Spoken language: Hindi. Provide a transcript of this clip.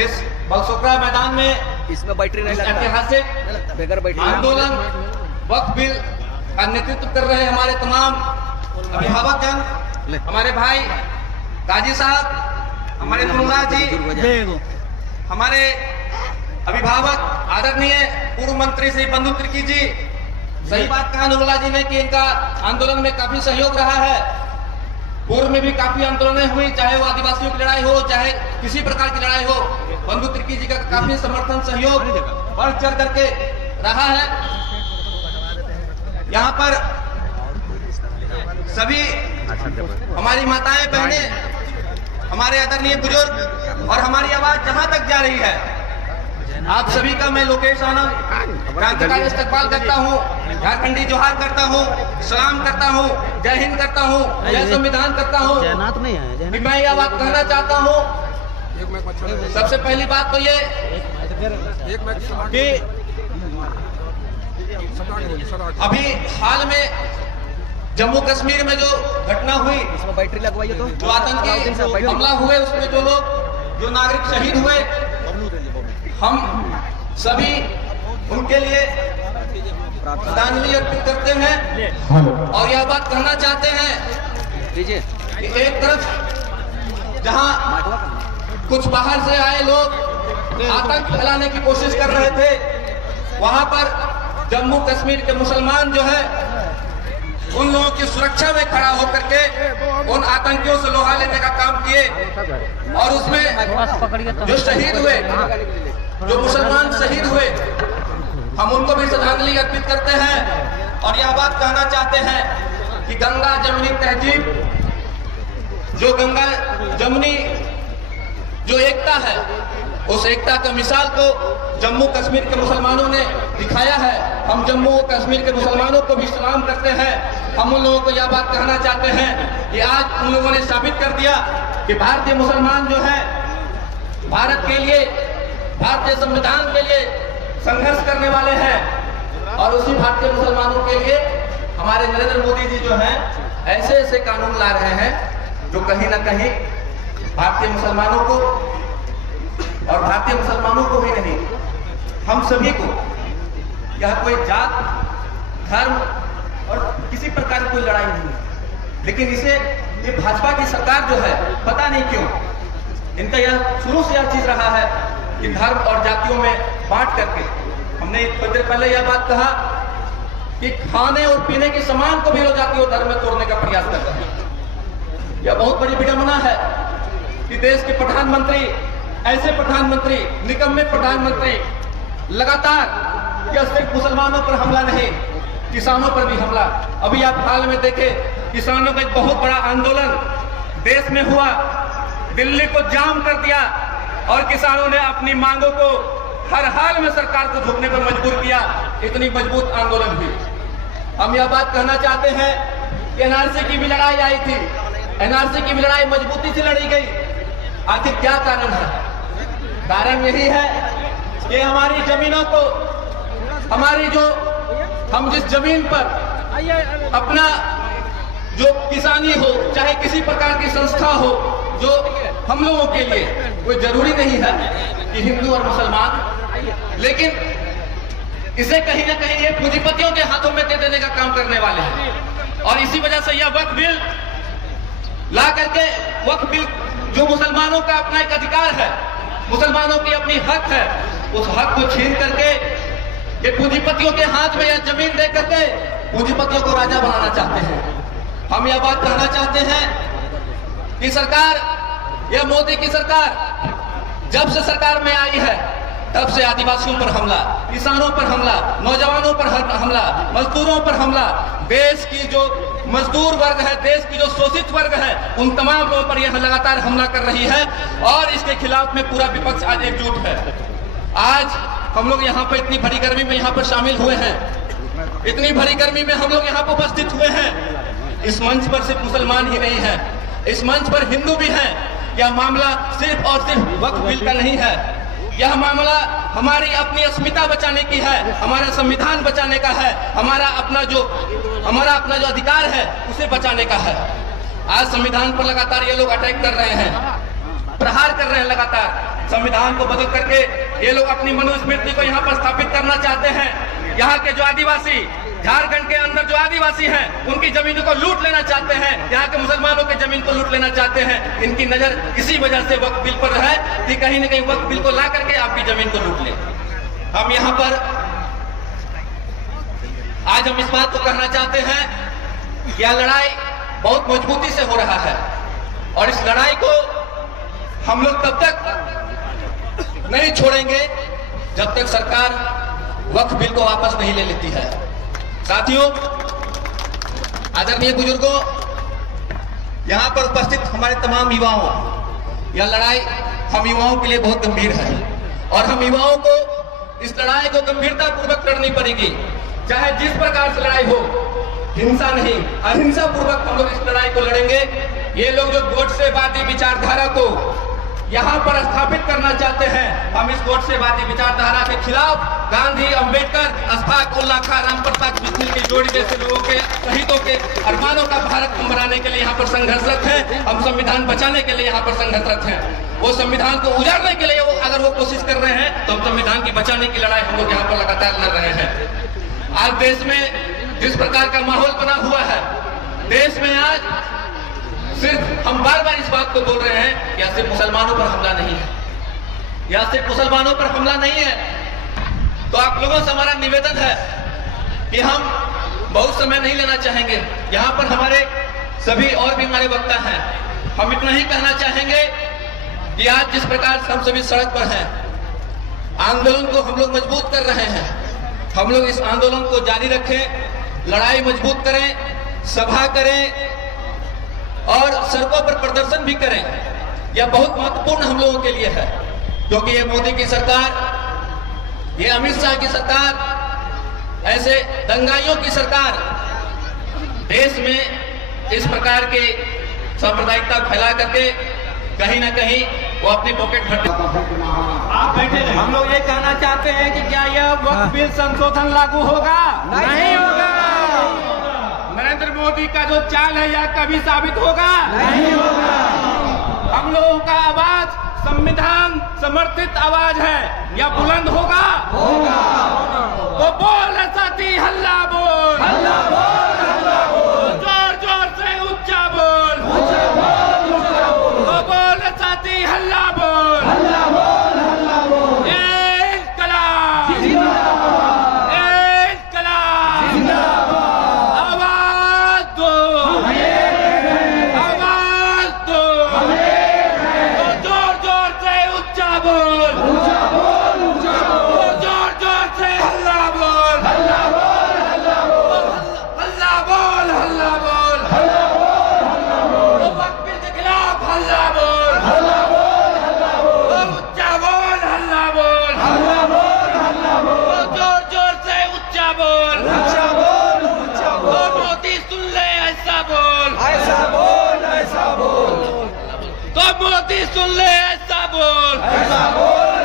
इस बलसोकरा मैदान में इसमें बैटरी नहीं लगता, ऐतिहासिक बगैर बैटरी आंदोलन वक्फ बिल का नेतृत्व कर रहे हमारे तमाम अभिभावक जन, हमारे भाई गाजी साहब, हमारे नुरुल्लाह जी, हमारे अभिभावक आदरणीय पूर्व मंत्री श्री बंधु तिर्की जी। सही बात कहा नुरुल्लाह जी ने कि इनका आंदोलन में काफी सहयोग रहा है। पूर्व में भी काफी आंदोलनें हुई, चाहे वो आदिवासियों की लड़ाई हो, चाहे किसी प्रकार की लड़ाई हो, बंधु तिर्की जी का काफी समर्थन सहयोग बढ़ चढ़ करके रहा है। यहाँ पर सभी हमारी माताएं बहनें, हमारे आदरणीय बुजुर्ग और हमारी आवाज जहां तक जा रही है, आप सभी का मैं लोकेश आनंद क्रांतिकारी इस्तकबाल करता हूँ, झारखंडी जोहार करता हूँ, सलाम करता हूँ, जय हिंद करता हूँ, जय संविधान करता हूँ। मैं यह बात कहना चाहता हूँ, सबसे पहली बात तो ये कि अभी हाल में जम्मू कश्मीर में जो घटना हुई, इसमें बैटरी लगवाइए तो जो आतंकी हमला हुए, उसमें जो लोग, जो नागरिक शहीद हुए, हम सभी उनके लिए श्रद्धांजलि अर्पित करते हैं। और यह बात कहना चाहते हैं कि एक तरफ जहां कुछ बाहर से आए लोग आतंक फैलाने की कोशिश कर रहे थे, वहां पर जम्मू कश्मीर के मुसलमान जो है उन लोगों की सुरक्षा में खड़ा होकर के उन आतंकियों से लोहा लेने का काम किए। और उसमें जो शहीद हुए, जो मुसलमान शहीद हुए, हम उनको भी श्रद्धांजलि अर्पित करते हैं। और यह बात कहना चाहते हैं कि गंगा जमुनी तहजीब, जो गंगा जमुनी जो एकता है, उस एकता का मिसाल को जम्मू कश्मीर के मुसलमानों ने दिखाया है। हम जम्मू और कश्मीर के मुसलमानों को भी सलाम करते हैं। हम उन लोगों को यह बात कहना चाहते हैं कि आज उन लोगों ने साबित कर दिया कि भारतीय मुसलमान जो है भारत के लिए, भारतीय संविधान के लिए संघर्ष करने वाले हैं। और उसी भारतीय मुसलमानों के लिए हमारे नरेंद्र मोदी जी जो हैं ऐसे ऐसे कानून ला रहे हैं जो कहीं ना कहीं भारतीय मुसलमानों को, और भारतीय मुसलमानों को ही नहीं, हम सभी को, यह कोई जात, धर्म और किसी प्रकार की कोई लड़ाई नहीं है। लेकिन इसे ये भाजपा की सरकार जो है, पता नहीं क्यों इनका यह शुरू से यह चीज रहा है कि धर्म और जातियों में बांट करके, हमने कुछ देर पहले यह बात कहा कि खाने और पीने के सामान को भी लोग जाति और धर्म में तोड़ने का प्रयास कर रहे हैं। यह बहुत बड़ी विडंबना है कि देश के प्रधानमंत्री, ऐसे प्रधानमंत्री, निकम्मे प्रधानमंत्री लगातार यह सिर्फ मुसलमानों पर हमला नहीं, किसानों पर भी हमला। अभी आप हाल में देखें, किसानों का एक बहुत बड़ा आंदोलन देश में हुआ, दिल्ली को जाम कर दिया और किसानों ने अपनी मांगों को हर हाल में सरकार को झुकने पर मजबूर किया। इतनी मजबूत आंदोलन हुई। हम यह बात कहना चाहते हैं कि एनआरसी की भी लड़ाई आई थी, एनआरसी की भी लड़ाई मजबूती से लड़ी गई। आखिर क्या कारण है? कारण यही है कि हमारी जमीनों को, हमारी जो, हम जिस जमीन पर अपना जो किसानी हो, चाहे किसी प्रकार की संस्था हो, जो हम लोगों के लिए कोई जरूरी नहीं है कि हिंदू और मुसलमान, लेकिन इसे कहीं ना कहीं ये पूंजीपतियों के हाथों में दे देने का काम करने वाले हैं। और इसी वजह से यह वक्फ बिल ला करके, वक्फ बिल जो मुसलमानों का अपना एक अधिकार है, मुसलमानों की अपनी हक है, उस हक को छीन करके ये पूंजीपतियों के हाथ में यह जमीन दे करके पूंजीपतियों को राजा बनाना चाहते हैं। हम यह बात कहना चाहते हैं कि सरकार, यह मोदी की सरकार जब से सरकार में आई है, तब से आदिवासियों पर हमला, किसानों पर हमला, नौजवानों पर हमला, मजदूरों पर हमला, देश की जो मजदूर वर्ग है, देश की जो शोषित वर्ग है, उन तमाम लोगों पर यह लगातार हमला कर रही है। और इसके खिलाफ में पूरा विपक्ष आज एकजुट है। आज हम लोग यहाँ पर इतनी भरी गर्मी में यहाँ पर शामिल हुए हैं, इतनी भरी गर्मी में हम लोग यहाँ पर उपस्थित हुए हैं। इस मंच पर सिर्फ मुसलमान ही नहीं है, इस मंच पर हिंदू भी हैं। यह मामला सिर्फ और सिर्फ वक्फ बिल का नहीं है, यह मामला हमारी अपनी अस्मिता बचाने की है, हमारा संविधान बचाने का है, हमारा अपना जो अधिकार है उसे बचाने का है। आज संविधान पर लगातार ये लोग अटैक कर रहे हैं, प्रहार कर रहे हैं लगातार। संविधान को बदल करके ये लोग अपनी मनुस्मृति को यहाँ पर स्थापित करना चाहते हैं। यहाँ के जो आदिवासी, झारखंड के अंदर जो आदिवासी हैं, उनकी जमीनों को लूट लेना चाहते हैं। यहाँ के मुसलमानों की जमीन को लूट लेना चाहते हैं। इनकी नजर इसी वजह से वक्फ बिल पर है कि कहीं न कहीं वक्फ बिल को ला करके आपकी जमीन को लूट ले। हम यहाँ पर आज हम इस बात को कहना चाहते हैं कि यह लड़ाई बहुत मजबूती से हो रहा है और इस लड़ाई को हम लोग तब तक नहीं छोड़ेंगे जब तक सरकार वक्फ बिल को वापस नहीं ले लेती है। साथियों, आदरणीय बुजुर्गों, यहाँ पर उपस्थित हमारे तमाम युवाओं, यह लड़ाई हम युवाओं के लिए बहुत गंभीर है और हम युवाओं को इस लड़ाई को गंभीरता पूर्वक लड़नी पड़ेगी। चाहे जिस प्रकार से लड़ाई हो, हिंसा नहीं, अहिंसा पूर्वक हम लोग इस लड़ाई को लड़ेंगे। ये लोग जो गोडसेवादी विचारधारा को यहाँ पर स्थापित करना चाहते हैं, हम इस गोडसेवादी विचारधारा के खिलाफ गांधी, अंबेडकर, अशफाक उल्लाह खां, राम प्रसाद बिस्मिल की जोड़ी जैसे लोगों के, शहीदों के अरमानों का भारत हम बनाने के लिए यहाँ पर संघर्षरत हैं। हम संविधान बचाने के लिए यहाँ पर संघर्षरत हैं। वो संविधान को उजाड़ने के लिए अगर वो कोशिश कर रहे हैं तो हम संविधान की बचाने की लड़ाई हम लोग यहाँ पर लगातार लड़ रहे हैं। आज देश में जिस प्रकार का माहौल बना हुआ है, देश में आज सिर्फ हम बार बार इस बात को बोल रहे हैं कि सिर्फ मुसलमानों पर हमला नहीं है, या सिर्फ मुसलमानों पर हमला नहीं है। तो आप लोगों से हमारा निवेदन है कि हम बहुत समय नहीं लेना चाहेंगे। यहाँ पर हमारे सभी और भी हमारे वक्ता हैं। हम इतना ही कहना चाहेंगे कि आज जिस प्रकार से हम सभी सड़क पर हैं, आंदोलन को हम लोग मजबूत कर रहे हैं। हम लोग इस आंदोलन को जारी रखें, लड़ाई मजबूत करें, सभा करें और सड़कों पर प्रदर्शन भी करें। यह बहुत महत्वपूर्ण हम लोगों के लिए है, क्योंकि ये मोदी की सरकार, ये अमित शाह की सरकार, ऐसे दंगाइयों की सरकार देश में इस प्रकार के सांप्रदायिकता फैला करके कहीं ना कहीं वो अपनी पॉकेट भरते। आप बैठे रहे। हम लोग ये कहना चाहते हैं कि क्या यह वक्फ बिल संशोधन लागू होगा? नहीं होगा। नरेंद्र मोदी का जो चाल है यह कभी साबित होगा? नहीं होगा। हम लोगों का आवाज संविधान समर्थित आवाज है, यह बुलंद होगा? होगा। तो बोल साथी, हल्ला बोल, हल्ला बोल, हल्ला बोल, जोर जोर से ऊंचा बोल, ऊंचा बोल, ऊंचा बोल, तो बोल साथी, हल्ला बोल, हल्ला बोल, हल्ला बोल। इंकलाब जिंदाबाद, इंकलाब जिंदाबाद, आवाज दो, आवाज दो, तो जोर जोर से ऊंचा बोल, ऊंचा बोल, ऊंचा बोल, जोर जोर से हल्ला बोल, हल्ला बोल, हल्ला बोल, हल्ला बोल, हल्ला बोल, हल्ला बोल, हल्ला बोल, वक्फ बिल के खिलाफ हल्ला बोल, हल्ला बोल, हल्ला बोल, ऊंचा बोल, हल्ला बोल, हल्ला बोल, हल्ला बोल, जोर जोर से ऊंचा बोल, ऊंचा बोल, ऊंचा बोल, मोदी सुन ले ऐसा बोल, ऐसा बोल, ऐसा बोल, तो मोदी सुन ले ऐसा बोल, ऐसा बोल,